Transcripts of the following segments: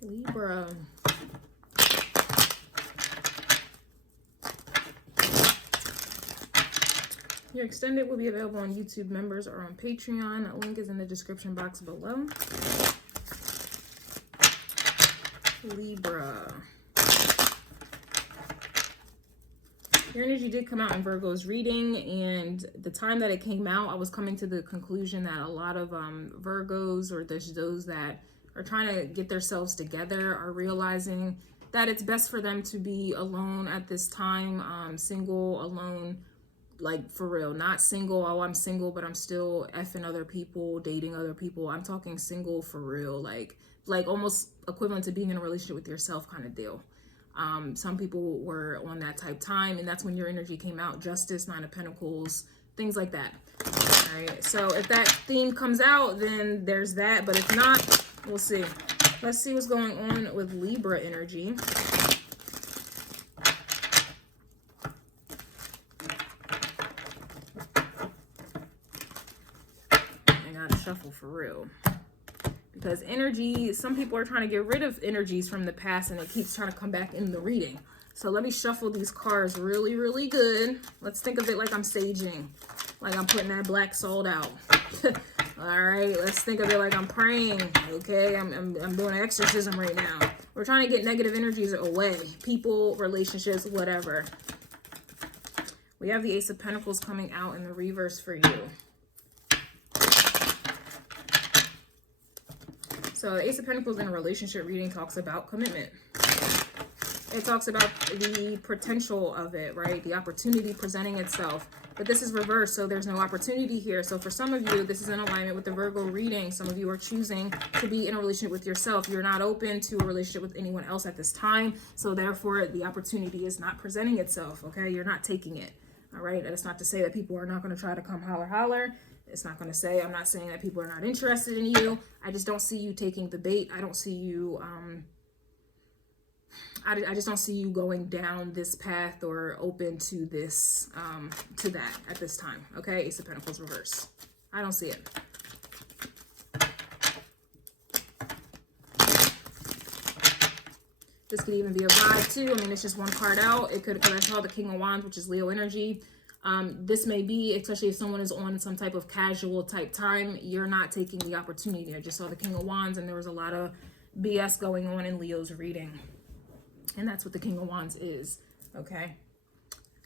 Libra. Your extended will be available on YouTube members or on Patreon. A link is in the description box below. Libra. Your energy did come out in Virgo's reading, and the time that it came out, I was coming to the conclusion that a lot of Virgos, or there's those that are trying to get themselves together, are realizing that it's best for them to be alone at this time, single, alone, like for real, not single, oh I'm single but I'm still effing other people, dating other people. I'm talking single for real, like almost equivalent to being in a relationship with yourself kind of deal. Some people were on that type time, and that's when your energy came out. Justice, Nine of Pentacles, things like that. All right, so if that theme comes out, then there's that, but if not, we'll see. Let's see what's going on with Libra energy. I gotta shuffle for real. Because energy, some people are trying to get rid of energies from the past, and it keeps trying to come back in the reading. So let me shuffle these cards really, really good. Let's think of it like I'm saging, like I'm putting that black salt out. All right, let's think of it like I'm praying, okay? I'm doing an exorcism right now. We're trying to get negative energies away. People, relationships, whatever. We have the Ace of Pentacles coming out in the reverse for you. So the Ace of Pentacles in a relationship reading talks about commitment. It talks about the potential of it, right? The opportunity presenting itself. But this is reversed, so there's no opportunity here. So for some of you, this is in alignment with the Virgo reading. Some of you are choosing to be in a relationship with yourself. You're not open to a relationship with anyone else at this time. So therefore, the opportunity is not presenting itself, okay? You're not taking it, all right? That's not to say that people are not going to try to come holler, holler. It's not going to say, I'm not saying that people are not interested in you. I just don't see you taking the bait. I don't see you, I just don't see you going down this path or open to this, to that at this time. Okay. Ace of Pentacles reverse. I don't see it. This could even be a vibe too. I mean, it's just one card out. It could, because I saw the King of Wands, which is Leo energy. This may be, especially if someone is on some type of casual type time, you're not taking the opportunity. I just saw the King of Wands, and there was a lot of BS going on in Leo's reading. And that's what the King of Wands is, okay?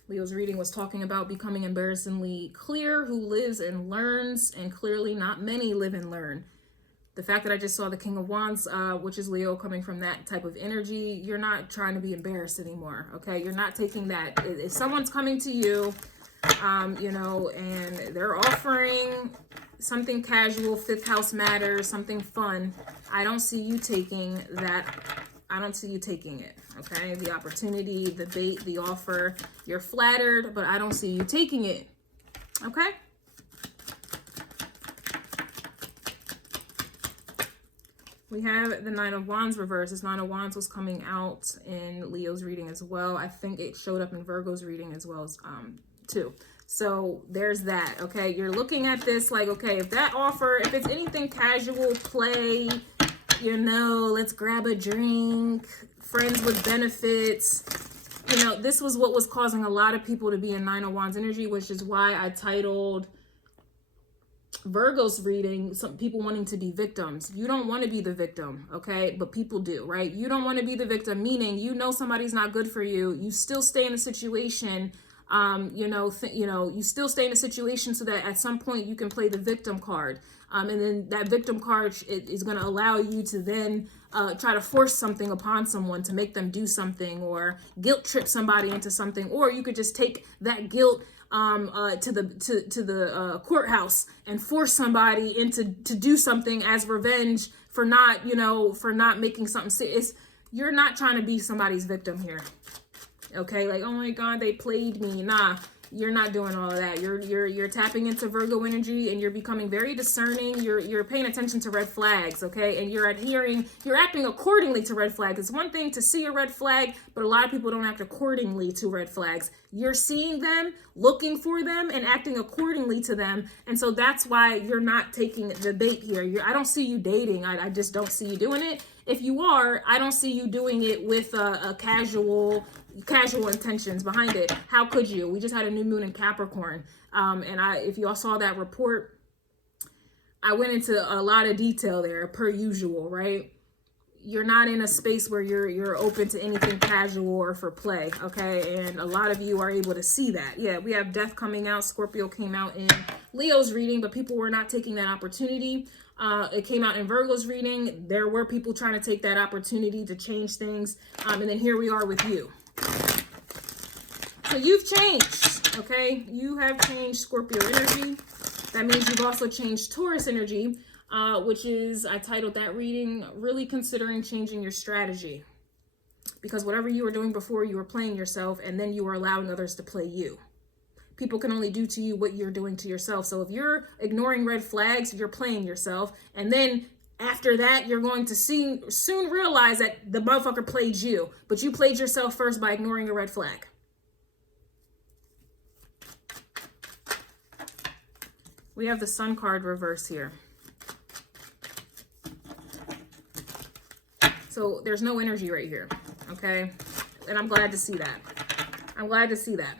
Leo's reading was talking about becoming embarrassingly clear, who lives and learns, and clearly not many live and learn. The fact that I just saw the King of Wands, which is Leo, coming from that type of energy, you're not trying to be embarrassed anymore, okay? You're not taking that. If someone's coming to you, you know, and they're offering something casual, fifth house matters, something fun, I don't see you taking that. I don't see you taking it, okay? The opportunity, the bait, the offer, you're flattered, but I don't see you taking it, okay? We have the Nine of Wands reverse. This Nine of Wands was coming out in Leo's reading as well. I think it showed up in Virgo's reading as well as too. So there's that, okay? You're looking at this like, okay, if that offer, if it's anything casual, play, you know, let's grab a drink, friends with benefits, you know, this was what was causing a lot of people to be in Nine of Wands energy, which is why I titled Virgo's reading, some people wanting to be victims. You don't want to be the victim, okay? But people do, right? You don't want to be the victim, meaning you know somebody's not good for you. You still stay in a situation, you still stay in a situation so that at some point you can play the victim card. And then that victim card is going to allow you to then try to force something upon someone to make them do something, or guilt trip somebody into something, or you could just take that guilt to the courthouse and force somebody to do something as revenge for not, for not making something serious. You're not trying to be somebody's victim here. Okay, like, oh my God, they played me. Nah, You're not doing all of that. You're tapping into Virgo energy, and you're becoming very discerning. You're paying attention to red flags, okay? And you're acting accordingly to red flags. It's one thing to see a red flag, but a lot of people don't act accordingly to red flags. You're seeing them, looking for them, and acting accordingly to them. And so that's why you're not taking the bait here. I don't see you dating. I just don't see you doing it. If you are, I don't see you doing it with a casual intentions behind it. How could you? We just had a new moon in Capricorn. And if y'all saw that report, I went into a lot of detail there, per usual, right? You're not in a space where you're open to anything casual or for play, okay? And a lot of you are able to see that. Yeah, we have Death coming out. Scorpio came out in Leo's reading, but people were not taking that opportunity. It came out in Virgo's reading. There were people trying to take that opportunity to change things. And then here we are with you. So you've changed, okay? You have changed Scorpio energy. That means you've also changed Taurus energy, which is, I titled that reading, really considering changing your strategy. Because whatever you were doing before, you were playing yourself, and then you were allowing others to play you. People can only do to you what you're doing to yourself. So if you're ignoring red flags, you're playing yourself. And then after that, you're going to soon realize that the motherfucker played you. But you played yourself first by ignoring a red flag. We have the Sun card reverse here. So there's no energy right here, okay? And I'm glad to see that. I'm glad to see that.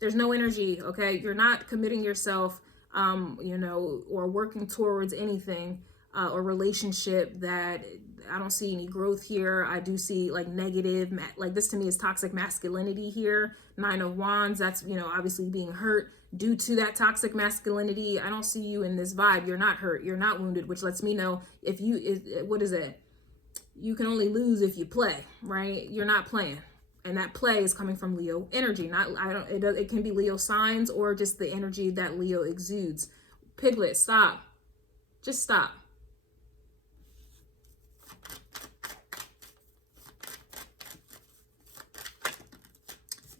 There's no energy, okay? You're not committing yourself, you know, or working towards anything or relationship that I don't see any growth here. I do see like negative, like this to me is toxic masculinity here. 9 of Wands, that's, you know, obviously being hurt due to that toxic masculinity. I don't see you in this vibe. You're not hurt. You're not wounded, which lets me know if what is it? You can only lose if you play, right? You're not playing. And that play is coming from Leo energy. It can be Leo signs or just the energy that Leo exudes. Piglet, stop. Just stop.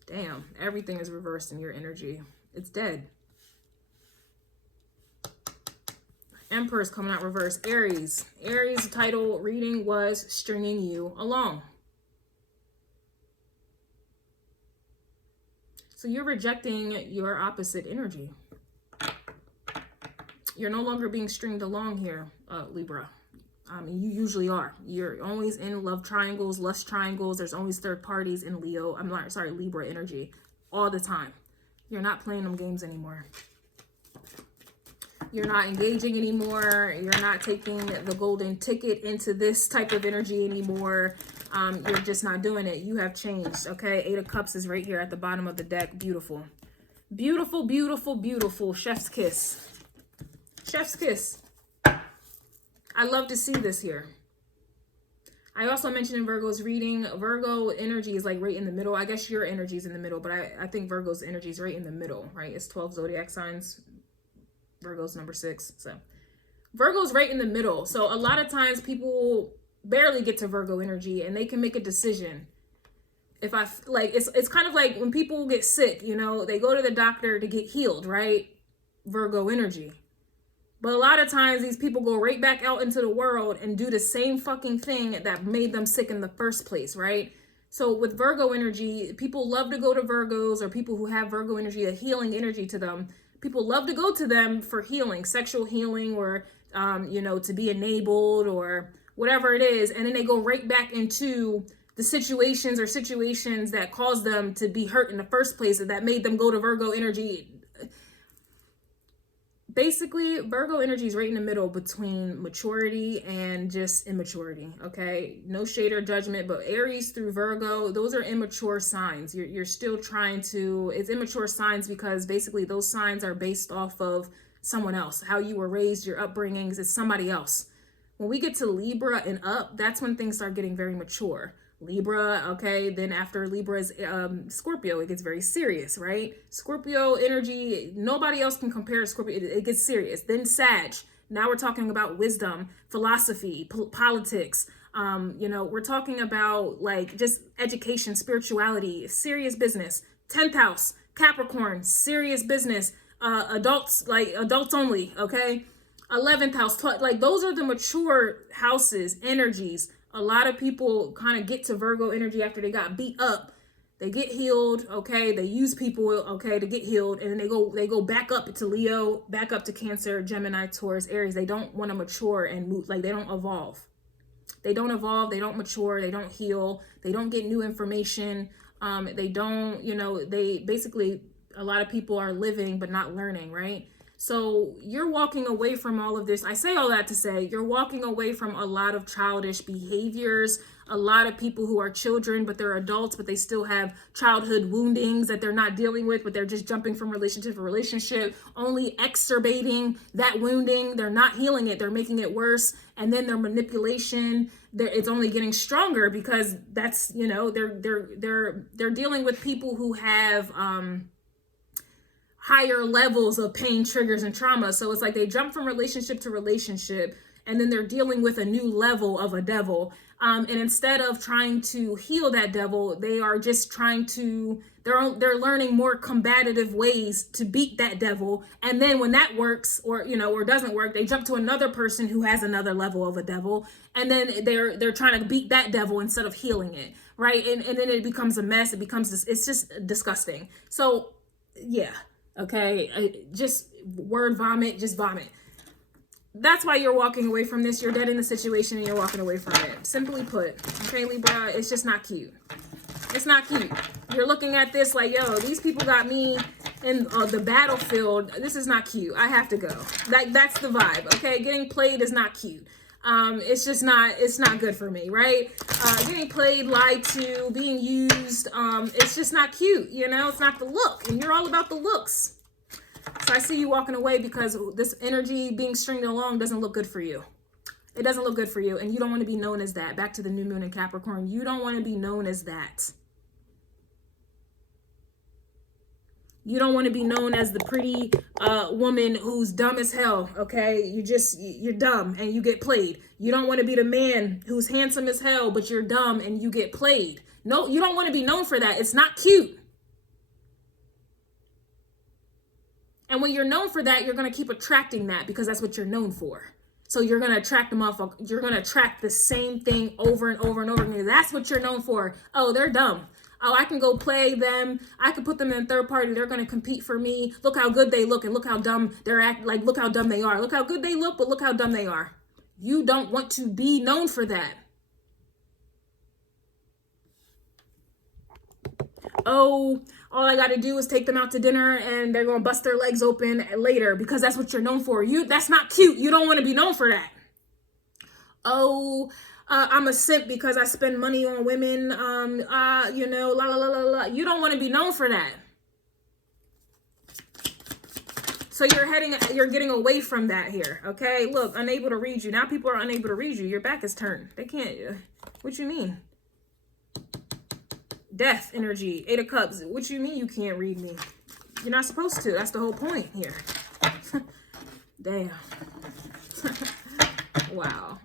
Damn, everything is reversed in your energy. It's dead. Empress coming out reverse. Aries. Aries title reading was Stringing You Along. So you're rejecting your opposite energy. You're no longer being stringed along here, Libra. You usually are. You're always in love triangles, lust triangles. There's always third parties in Libra energy all the time. You're not playing them games anymore. You're not engaging anymore. You're not taking the golden ticket into this type of energy anymore. You're just not doing it. You have changed, okay? 8 of Cups is right here at the bottom of the deck. Beautiful. Beautiful, beautiful, beautiful. Chef's kiss. Chef's kiss. I love to see this here. I also mentioned in Virgo's reading, Virgo energy is like right in the middle. I guess your energy is in the middle, but I think Virgo's energy is right in the middle, right? It's 12 zodiac signs. Virgo's number 6. So Virgo's right in the middle. So a lot of times people barely get to Virgo energy and they can make a decision. If I like, it's kind of like when people get sick, you know, they go to the doctor to get healed, right? Virgo energy. But a lot of times these people go right back out into the world and do the same fucking thing that made them sick in the first place, right? So with Virgo energy, people love to go to Virgos or people who have Virgo energy, a healing energy to them. People love to go to them for healing, sexual healing, or, you know, to be enabled or whatever it is. And then they go right back into the situations that caused them to be hurt in the first place and that made them go to Virgo energy. Basically, Virgo energy is right in the middle between maturity and just immaturity, okay? No shade or judgment, but Aries through Virgo, those are immature signs. You're still trying to, it's immature signs because basically those signs are based off of someone else. How you were raised, your upbringings, it's somebody else. When we get to Libra and up, that's when things start getting very mature. Libra, okay, then after Libra is Scorpio, it gets very serious, right? Scorpio energy, nobody else can compare to Scorpio. It gets serious. Then Sag, now we're talking about wisdom, philosophy, politics. You know, we're talking about like just education, spirituality, serious business. 10th house, Capricorn, serious business. Adults, like adults only, okay? 11th house, like those are the mature houses, energies. A lot of people kind of get to Virgo energy after they got beat up. They get healed, okay? They use people, okay, to get healed, and then they go back up to Leo, back up to Cancer, Gemini, Taurus, Aries. They don't want to mature and move, like they don't evolve. They don't evolve, they don't mature, they don't heal, they don't get new information. They don't, you know, they basically, a lot of people are living but not learning, right? So you're walking away from all of this. I say all that to say you're walking away from a lot of childish behaviors, a lot of people who are children, but they're adults, but they still have childhood woundings that they're not dealing with, but they're just jumping from relationship to relationship, only exacerbating that wounding. They're not healing it. They're making it worse. And then their manipulation, it's only getting stronger because that's, you know, they're dealing with people who have, higher levels of pain, triggers, and trauma. So it's like they jump from relationship to relationship, and then they're dealing with a new level of a devil. And instead of trying to heal that devil, they are just trying to, they're learning more combative ways to beat that devil. And then when that works, or, you know, or doesn't work, they jump to another person who has another level of a devil. And then they're trying to beat that devil instead of healing it. Right. And then it becomes a mess. It becomes this, it's just disgusting. So yeah. Okay, just word vomit, just vomit. That's why you're walking away from this. You're dead in the situation and you're walking away from it. Simply put, okay, Libra, it's just not cute. It's not cute. You're looking at this like, yo, these people got me in the battlefield. This is not cute. I have to go. Like, that's the vibe, okay? Getting played is not cute. It's just not, it's not good for me, right? Getting played, lied to, being used, it's just not cute, you know? It's not the look, and you're all about the looks. So I see you walking away because this energy being stringed along doesn't look good for you. It doesn't look good for you, and you don't want to be known as that. Back to the new moon in Capricorn, you don't want to be known as that. You don't want to be known as the pretty woman who's dumb as hell, okay? You're dumb and you get played. You don't want to be the man who's handsome as hell, but you're dumb and you get played. No, you don't want to be known for that. It's not cute. And when you're known for that, you're going to keep attracting that because that's what you're known for. So you're going to attract them off. You're going to attract the same thing over and over and over again. That's what you're known for. Oh, they're dumb. Oh, I can go play them. I can put them in third party. They're going to compete for me. Look how good they look and look how dumb they're acting. Like, look how dumb they are. Look how good they look, but look how dumb they are. You don't want to be known for that. Oh, all I got to do is take them out to dinner and they're going to bust their legs open later because that's what you're known for. That's not cute. You don't want to be known for that. Oh, I'm a simp because I spend money on women, you know, la, la, la, la, la. You don't want to be known for that. So you're getting away from that here, okay? Look, unable to read you. Now people are unable to read you. Your back is turned. They can't, what you mean? Death energy, 8 of Cups. What you mean you can't read me? You're not supposed to. That's the whole point here. Damn. Wow.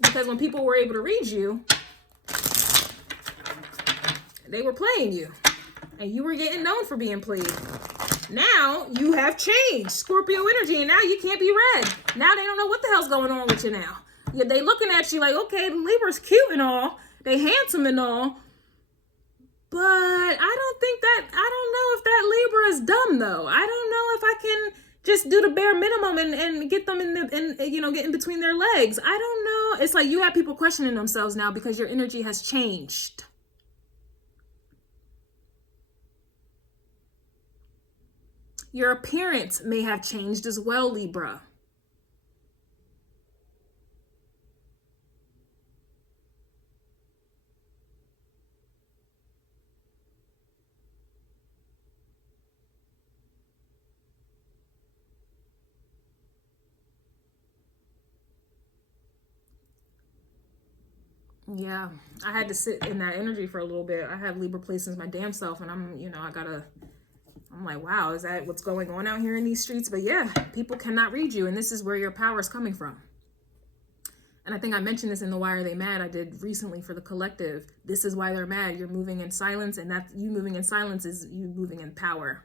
Because when people were able to read you, they were playing you. And you were getting known for being played. Now you have changed. Scorpio energy. And now you can't be read. Now they don't know what the hell's going on with you now. Yeah, they looking at you like, okay, the Libra's cute and all. They handsome and all. But I don't know if that Libra is dumb though. I don't know if I can just do the bare minimum and get them get in between their legs. I don't know. It's like you have people questioning themselves now because your energy has changed. Your appearance may have changed as well, Libra. Yeah, I had to sit in that energy for a little bit. I have Libra placements my damn self, and I'm like, wow, is that what's going on out here in these streets? But yeah, people cannot read you, and this is where your power is coming from. And I think I mentioned this in the Why Are They Mad? I did recently for the collective. This is why they're mad. You're moving in silence, and that you moving in silence is you moving in power.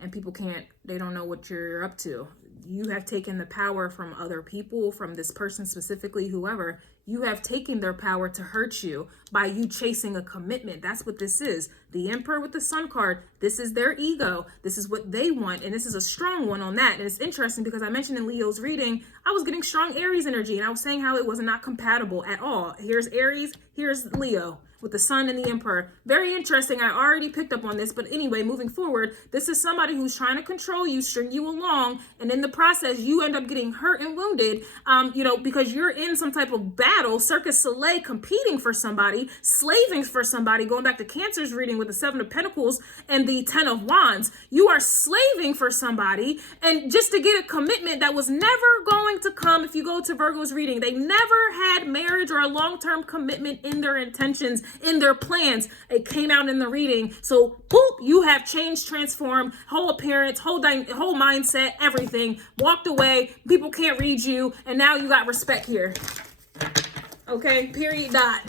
and people can't, they don't know what you're up to. You have taken the power from other people, from this person specifically, whoever. You have taken their power to hurt you by you chasing a commitment. That's what this is. The Emperor with the Sun card, this is their ego. This is what they want, and this is a strong one on that. And it's interesting because I mentioned in Leo's reading, I was getting strong Aries energy, and I was saying how it was not compatible at all. Here's Aries, here's Leo with the Sun and the Emperor. Very interesting. I already picked up on this, but anyway, moving forward, this is somebody who's trying to control you, string you along, and in the process, you end up getting hurt and wounded, you know, because you're in some type of battle, Circus Soleil, competing for somebody, slaving for somebody, going back to Cancer's reading with the Seven of Pentacles and the Ten of Wands. You are slaving for somebody, and just to get a commitment that was never going to come. If you go to Virgo's reading, they never had marriage or a long-term commitment in their intentions, in their plans. It came out in the reading. So boop, you have changed, transformed, whole appearance, whole mindset, everything. Walked away, people can't read you, and now you got respect here. Okay, period, dot.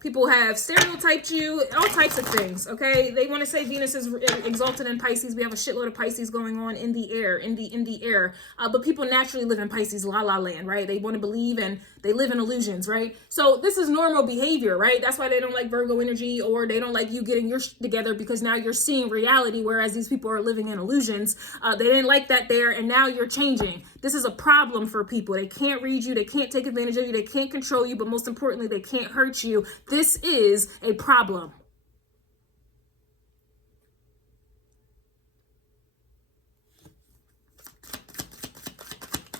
People have stereotyped you, all types of things, okay? They want to say Venus is exalted in Pisces. We have a shitload of Pisces going on in the air, in the air. But people naturally live in Pisces la la land, right? They want to believe and they live in illusions, right? So this is normal behavior, right? That's why they don't like Virgo energy, or they don't like you getting your shit together, because now you're seeing reality, whereas these people are living in illusions. They didn't like that there, and now you're changing. This is a problem for people. They can't read you. They can't take advantage of you. They can't control you, but most importantly, they can't hurt you. This is a problem.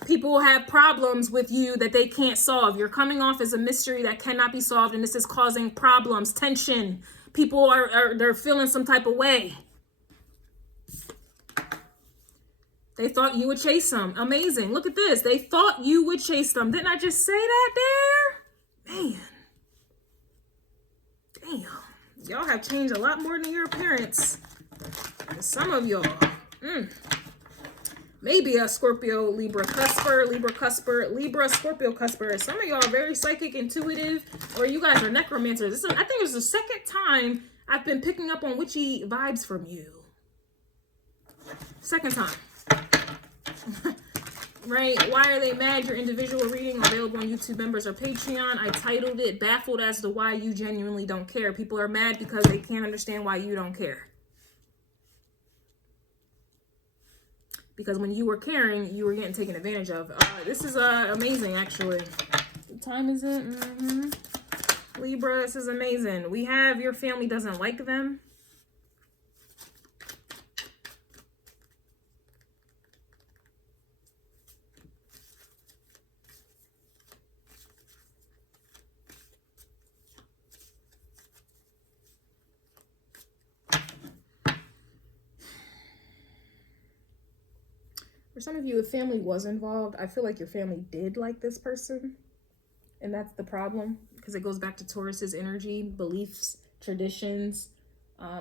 People have problems with you that they can't solve. You're coming off as a mystery that cannot be solved, and this is causing problems, tension. People they're feeling some type of way. They thought you would chase them. Amazing. Look at this. They thought you would chase them. Didn't I just say that there? Man. Damn. Y'all have changed a lot more than your appearance. Some of y'all. Maybe a Scorpio, Libra cusper, Libra, Scorpio cusper. Some of y'all are very psychic, intuitive, or you guys are necromancers. I think it's the second time I've been picking up on witchy vibes from you. Second time. Right? Why are they mad? Your individual reading available on YouTube members or Patreon. I titled it Baffled as to Why You Genuinely Don't Care. People are mad because they can't understand why you don't care. Because when you were caring, you were getting taken advantage of. This is amazing, actually. What time is it? Libra, this is amazing. We have your family doesn't like them. For some of you, if family was involved, I feel like your family did like this person. And that's the problem, because it goes back to Taurus's energy, beliefs, traditions,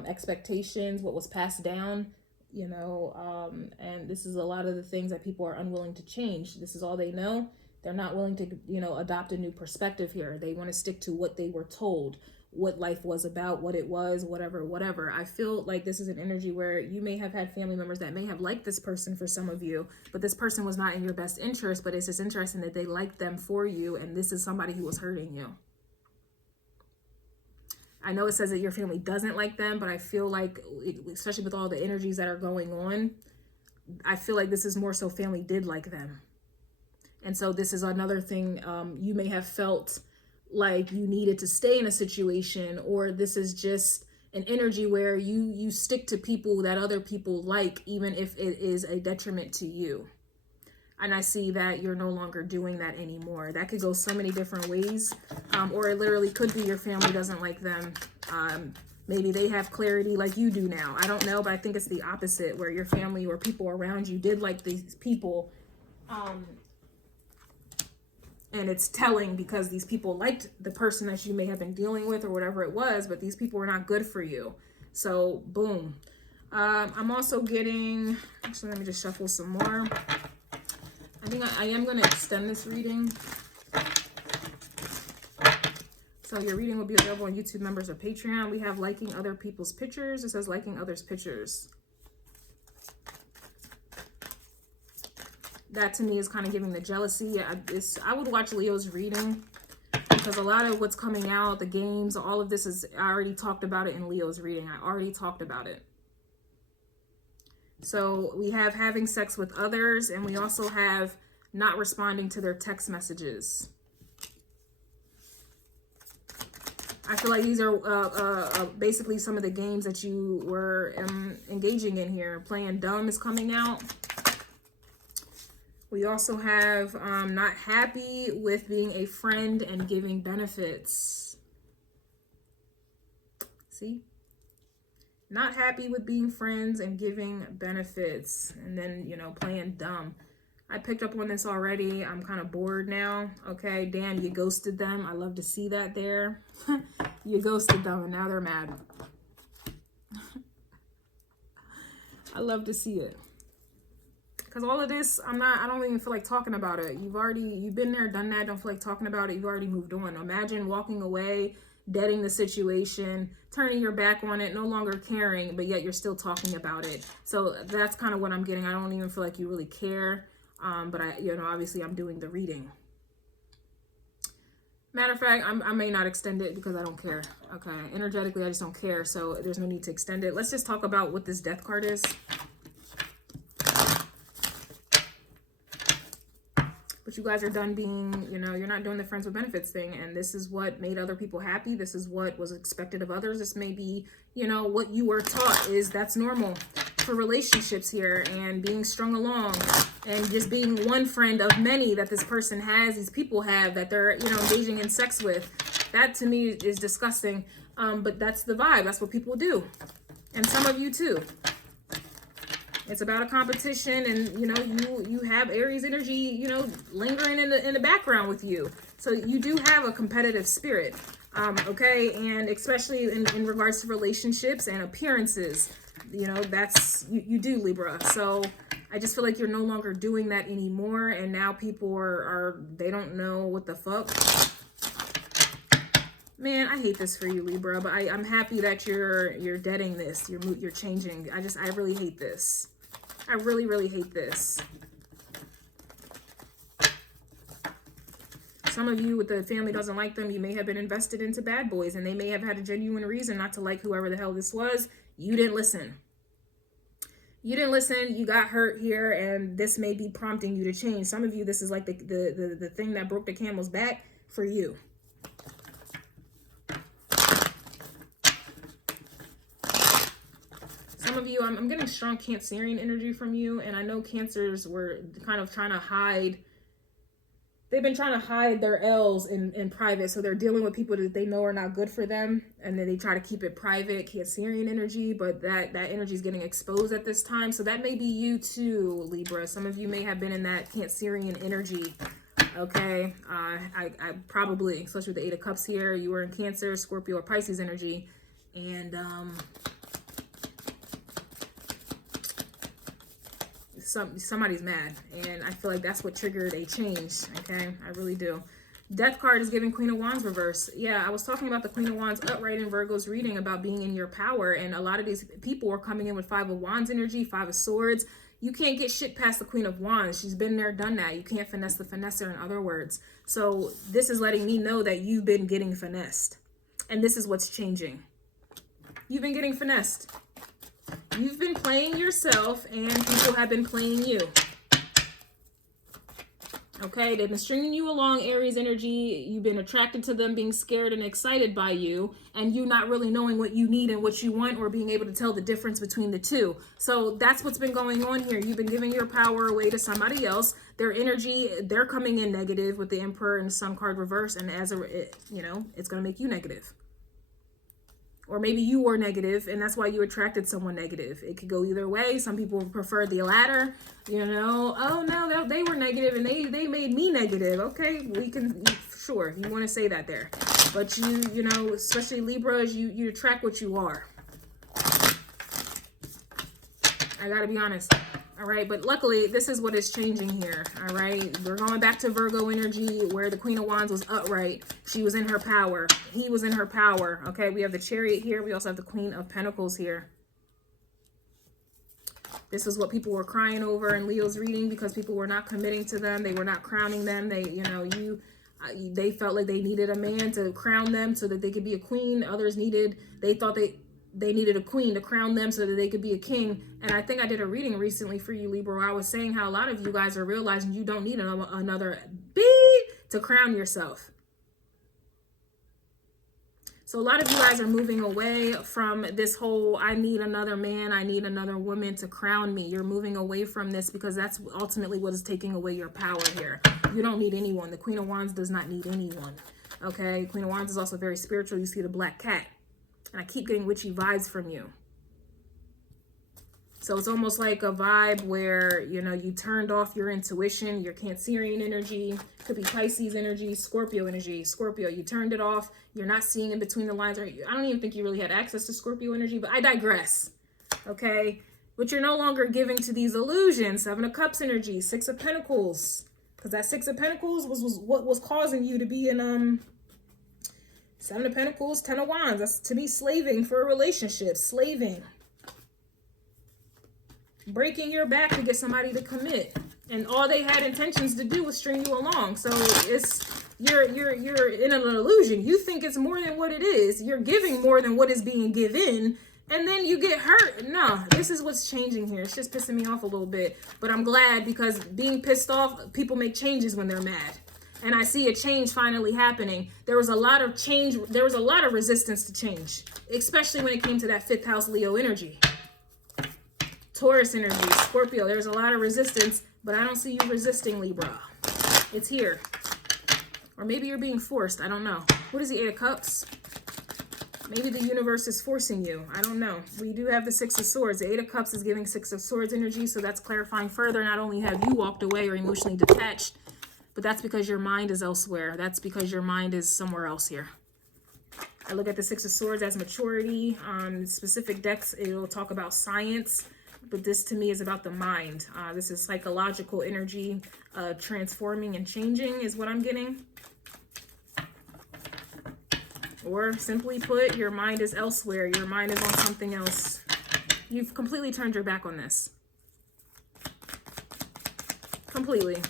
expectations, what was passed down, you know, and this is a lot of the things that people are unwilling to change. This is all they know. They're not willing to, you know, adopt a new perspective here. They want to stick to what they were told, what life was about, what it was, whatever. I feel like this is an energy where you may have had family members that may have liked this person for some of you, but this person was not in your best interest, but it's just interesting that they liked them for you, and this is somebody who was hurting you. I know it says that your family doesn't like them, but I feel like, especially with all the energies that are going on, I feel like this is more so family did like them. And so this is another thing you may have felt like you needed to stay in a situation, or this is just an energy where you stick to people that other people like, even if it is a detriment to you. And I see that you're no longer doing that anymore. That could go so many different ways, or it literally could be your family doesn't like them. Maybe they have clarity like you do now. I don't know, but I think it's the opposite, where your family or people around you did like these people. And it's telling, because these people liked the person that you may have been dealing with or whatever it was, but these people were not good for you. So, boom. I'm also getting, actually, let me just shuffle some more. I think I am going to extend this reading. So your reading will be available on YouTube members or Patreon. We have liking other people's pictures. It says liking others' pictures. That to me is kind of giving the jealousy. I would watch Leo's reading because a lot of what's coming out, the games, all of this is, I already talked about it in Leo's reading. I already talked about it. So we have having sex with others, and we also have not responding to their text messages. I feel like these are basically some of the games that you were engaging in here. Playing dumb is coming out. We also have not happy with being a friend and giving benefits. See? Not happy with being friends and giving benefits. And then, you know, playing dumb. I picked up on this already. I'm kind of bored now. Okay, damn, you ghosted them. I love to see that there. You ghosted them and now they're mad. I love to see it. Because all of this, I don't even feel like talking about it. You've been there, done that, don't feel like talking about it. You've already moved on. Imagine walking away, deading the situation, turning your back on it, no longer caring, but yet you're still talking about it. So that's kind of what I'm getting. I don't even feel like you really care. But obviously I'm doing the reading. Matter of fact, I may not extend it because I don't care. Okay, energetically, I just don't care. So there's no need to extend it. Let's just talk about what this death card is. But you guys are done being, you're not doing the friends with benefits thing. And this is what made other people happy. This is what was expected of others. This may be, what you were taught is that's normal for relationships here, and being strung along and just being one friend of many that this person has, these people have, that they're, engaging in sex with. That to me is disgusting. But that's the vibe. That's what people do. And some of you too. It's about a competition, and you have Aries energy, lingering in the background with you. So you do have a competitive spirit. Okay, and especially in regards to relationships and appearances, that's you do, Libra. So I just feel like you're no longer doing that anymore, and now people they don't know what the fuck. Man, I hate this for you, Libra, but I'm happy that you're deading this. You're changing. I really hate this. I really, really hate this. Some of you with the family doesn't like them. You may have been invested into bad boys, and they may have had a genuine reason not to like whoever the hell this was. You didn't listen. You didn't listen. You got hurt here, and this may be prompting you to change. Some of you, this is like the thing that broke the camel's back for you. Some of you, I'm getting strong Cancerian energy from you, and I know Cancers were kind of trying to hide. They've been trying to hide their L's in private, so they're dealing with people that they know are not good for them, and then they try to keep it private, Cancerian energy, but that energy is getting exposed at this time. So that may be you too, Libra. Some of you may have been in that Cancerian energy, okay? I probably, especially with the Eight of Cups here, you were in Cancer, Scorpio, or Pisces energy, and somebody's mad, and I feel like that's what triggered a change. Okay, I really do. Death card is giving Queen of Wands reverse. Yeah, I was talking about the Queen of Wands upright in Virgo's reading about being in your power, and a lot of these people are coming in with Five of Wands energy, Five of Swords. You can't get shit past the Queen of Wands. She's been there, done that. You can't finesse the finesser, in other words. So this is letting me know that you've been getting finessed, and this is what's changing. You've been getting finessed. You've been playing yourself, and people have been playing you. Okay, they've been stringing you along, Aries energy. You've been attracted to them, being scared and excited by you, and you not really knowing what you need and what you want, or being able to tell the difference between the two. So that's what's been going on here. You've been giving your power away to somebody else. Their energy, they're coming in negative with the Emperor and the Sun card reverse, and as it's going to make you negative. Or maybe you were negative, and that's why you attracted someone negative. It could go either way. Some people prefer the latter. Oh no, they were negative and they made me negative. Okay, we can, sure, you want to say that there. But you especially Libras, you attract what you are. I gotta be honest. All right, but luckily this is what is changing here. All right, we're going back to Virgo energy where the Queen of Wands was upright. She was in her power. He was in her power. Okay, we have the Chariot here. We also have the Queen of Pentacles here. This is what people were crying over in Leo's reading because people were not committing to them. They were not crowning them. They, you know, they felt like they needed a man to crown them so that they could be a queen. Others they thought they needed a queen to crown them so that they could be a king. And I think I did a reading recently for you, Libra, where I was saying how a lot of you guys are realizing you don't need another beep to crown yourself. So a lot of you guys are moving away from this whole, I need another man, I need another woman to crown me. You're moving away from this because that's ultimately what is taking away your power here. You don't need anyone. The Queen of Wands does not need anyone. Okay, Queen of Wands is also very spiritual. You see the black cat. And I keep getting witchy vibes from you. So it's almost like a vibe where, you know, you turned off your intuition, your Cancerian energy, could be Pisces energy, Scorpio energy. Scorpio, you turned it off. You're not seeing in between the lines. Or I don't even think you really had access to Scorpio energy, but I digress. Okay? But you're no longer giving to these illusions. Seven of Cups energy, Six of Pentacles. Because that Six of Pentacles was what was causing you to be in Seven of Pentacles, Ten of Wands. That's to be slaving for a relationship. Slaving. Breaking your back to get somebody to commit. And all they had intentions to do was string you along. So you're in an illusion. You think it's more than what it is. You're giving more than what is being given. And then you get hurt. No, this is what's changing here. It's just pissing me off a little bit. But I'm glad because being pissed off, people make changes when they're mad. And I see a change finally happening. There was a lot of change. There was a lot of resistance to change, especially when it came to that 5th house Leo energy. Taurus energy, Scorpio, there's a lot of resistance, but I don't see you resisting, Libra. It's here. Or maybe you're being forced. I don't know. What is the 8 of Cups? Maybe the universe is forcing you. I don't know. We do have the 6 of Swords. The 8 of Cups is giving 6 of Swords energy, so that's clarifying further. Not only have you walked away or emotionally detached, but that's because your mind is elsewhere. That's because your mind is somewhere else here. I look at the 6 of Swords as maturity. On specific decks, it'll talk about science. But this to me is about the mind. This is psychological energy, transforming and changing is what I'm getting. Or simply put, your mind is elsewhere. Your mind is on something else. You've completely turned your back on this. Completely.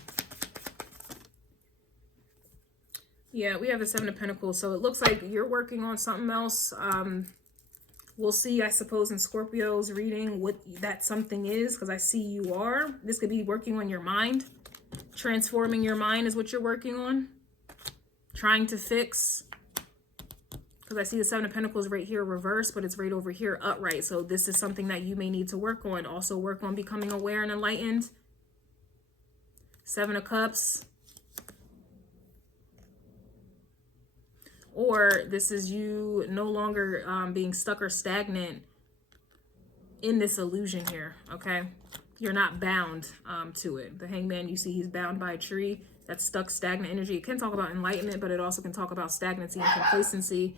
Yeah, we have the 7 of Pentacles. So it looks like you're working on something else. We'll see, I suppose, in Scorpio's reading what that something is, because I see you are. This could be working on your mind. Transforming your mind is what you're working on. Trying to fix. Because I see the 7 of Pentacles right here reversed, but it's right over here upright. So this is something that you may need to work on. Also work on becoming aware and enlightened. 7 of Cups. Or this is you no longer being stuck or stagnant in this illusion here, okay? You're not bound to it. The Hangman, you see he's bound by a tree. That's stuck, stagnant energy. It can talk about enlightenment, but it also can talk about stagnancy and complacency.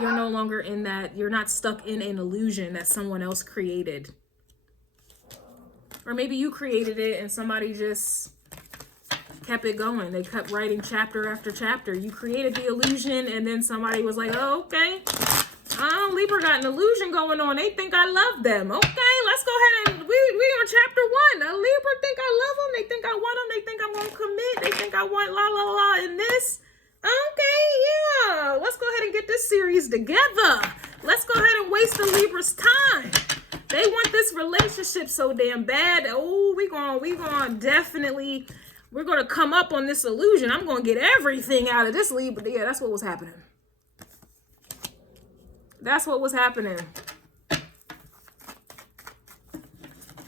You're no longer in that. You're not stuck in an illusion that someone else created. Or maybe you created it and somebody just kept it going. They kept writing chapter after chapter. You created the illusion and then somebody was like, oh, okay. Libra got an illusion going on. They think I love them. Okay, let's go ahead and we on chapter 1. Libra think I love them. They think I want them. They think I'm going to commit. They think I want la la la in this. Okay, yeah. Let's go ahead and get this series together. Let's go ahead and waste the Libra's time. They want this relationship so damn bad. Oh, we going definitely... We're going to come up on this illusion. I'm going to get everything out of this Libra. Yeah, that's what was happening. That's what was happening.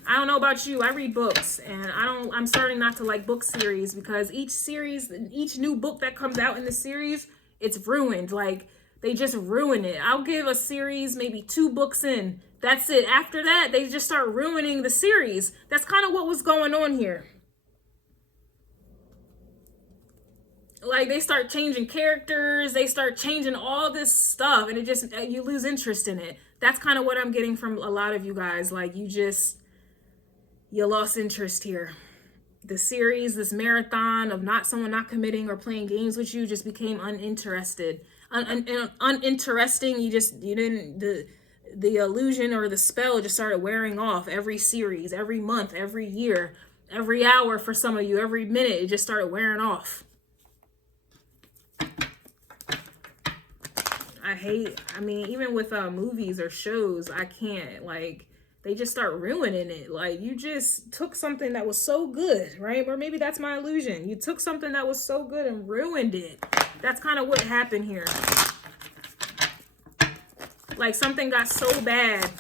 I don't know about you. I read books and I'm starting not to like book series because each new book that comes out in the series, it's ruined. Like they just ruin it. I'll give a series maybe 2 books in. That's it. After that, they just start ruining the series. That's kind of what was going on here. Like they start changing characters, they start changing all this stuff, and it just, you lose interest in it. That's kind of what I'm getting from a lot of you guys. Like you just, You lost interest here. The series, this marathon of someone not committing or playing games with you just became uninterested. Uninteresting. You didn't, the illusion or the spell just started wearing off every series, every month, every year, every hour for some of you, every minute, it just started wearing off. I mean, even with movies or shows, I can't, like, they just start ruining it. Like, you just took something that was so good, right? Or maybe that's my illusion. You took something that was so good and ruined it. That's kind of what happened here. Like, something got so bad.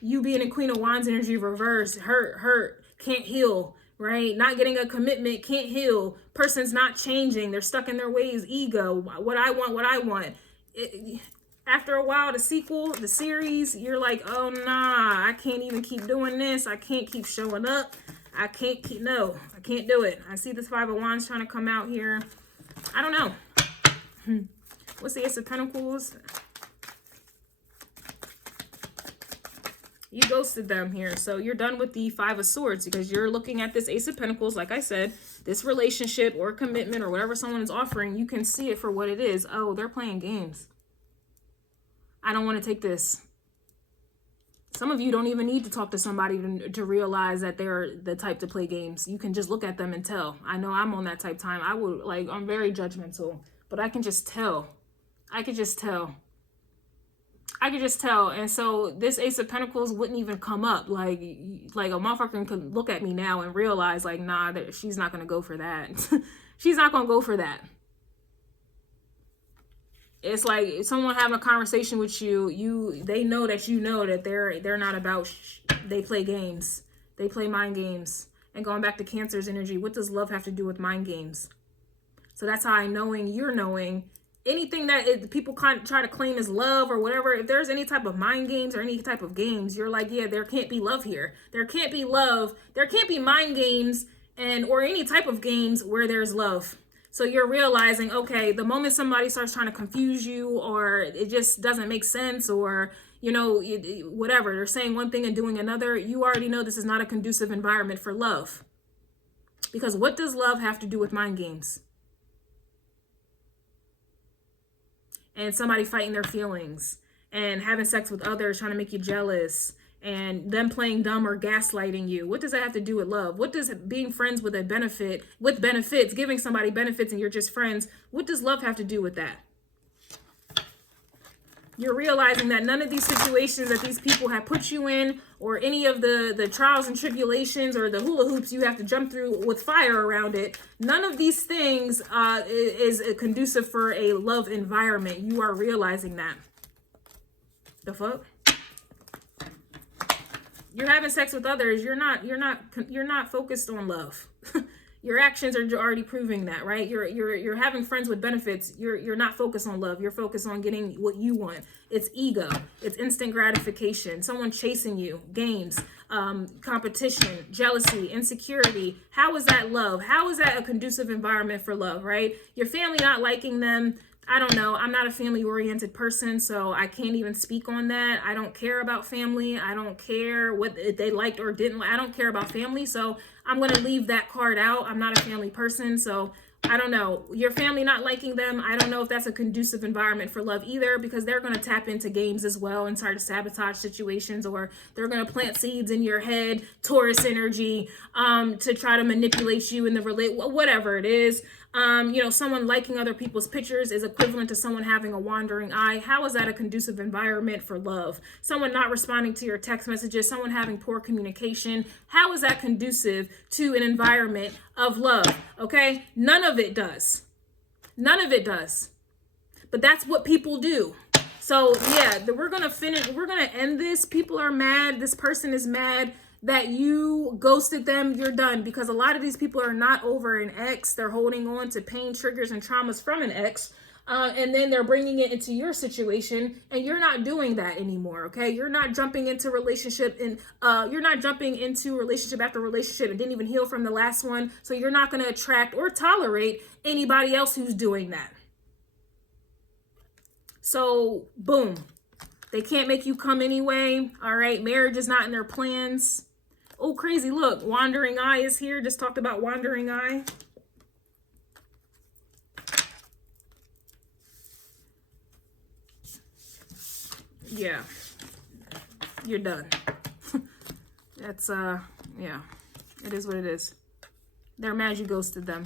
You being in Queen of Wands energy reverse, hurt, can't heal, right? Not getting a commitment, can't heal. Person's not changing. They're stuck in their ways, ego, what I want. After a while, the sequel, the series, you're like, oh nah, I can't even keep doing this. I can't keep showing up. I can't do it. I see this Five of Wands trying to come out here. I don't know. What's the Ace of Pentacles? You ghosted them here. So you're done with the Five of Swords because you're looking at this Ace of Pentacles. Like I said, this relationship or commitment or whatever someone is offering, you can see it for what it is. Oh, they're playing games. I don't want to take this. Some of you don't even need to talk to somebody to realize that they're the type to play games. You can just look at them and tell. I know I'm on that type time. I'm very judgmental, but I can just tell. I could just tell. And so this Ace of Pentacles wouldn't even come up. Like a motherfucker could look at me now and realize, like, nah, she's not going to go for that. She's not going to go for that. It's like someone having a conversation with you, they know that they're not about, they play games. They play mind games. And going back to Cancer's energy, what does love have to do with mind games? So that's how you're knowing anything that people try to claim as love or whatever. If there's any type of mind games or any type of games, you're like, yeah, there can't be love here. There can't be love. There can't be mind games or any type of games where there's love. So you're realizing, okay, the moment somebody starts trying to confuse you or it just doesn't make sense or, whatever, they're saying one thing and doing another, you already know this is not a conducive environment for love. Because what does love have to do with mind games? And somebody fighting their feelings and having sex with others, trying to make you jealous, and them playing dumb or gaslighting you. What does that have to do with love? What does being friends with benefits, giving somebody benefits and you're just friends, what does love have to do with that? You're realizing that none of these situations that these people have put you in or any of the trials and tribulations or the hula hoops you have to jump through with fire around it, none of these things is conducive for a love environment. You are realizing that. The fuck? You're having sex with others. You're not focused on love. Your actions are already proving that, right? You're having friends with benefits. You're not focused on love. You're focused on getting what you want. It's ego. It's instant gratification. Someone chasing you. Games, competition, jealousy, insecurity. How is that love? How is that a conducive environment for love, right? Your family not liking them. I don't know. I'm not a family-oriented person, so I can't even speak on that. I don't care about family. I don't care what they liked or didn't like. I don't care about family, so I'm going to leave that card out. I'm not a family person, so I don't know. Your family not liking them, I don't know if that's a conducive environment for love either, because they're going to tap into games as well and try to sabotage situations, or they're going to plant seeds in your head, Taurus energy, to try to manipulate you in the whatever it is. Someone liking other people's pictures is equivalent to someone having a wandering eye. How is that a conducive environment for love? Someone not responding to your text messages, someone having poor communication. How is that conducive to an environment of love? Okay? None of it does. None of it does. But that's what people do. So yeah, we're going to end this. People are mad. This person is mad that you ghosted them. You're done, because a lot of these people are not over an ex. They're holding on to pain, triggers, and traumas from an ex, and then they're bringing it into your situation, and you're not doing that anymore. Okay, you're not jumping into relationship after relationship and didn't even heal from the last one. So you're not going to attract or tolerate anybody else who's doing that. So boom, they can't make you come anyway. All right, marriage is not in their plans. Oh, crazy. Look, wandering eye is here. Just talked about wandering eye. Yeah. You're done. That's, yeah. It is what it is. They're mad you ghosted them.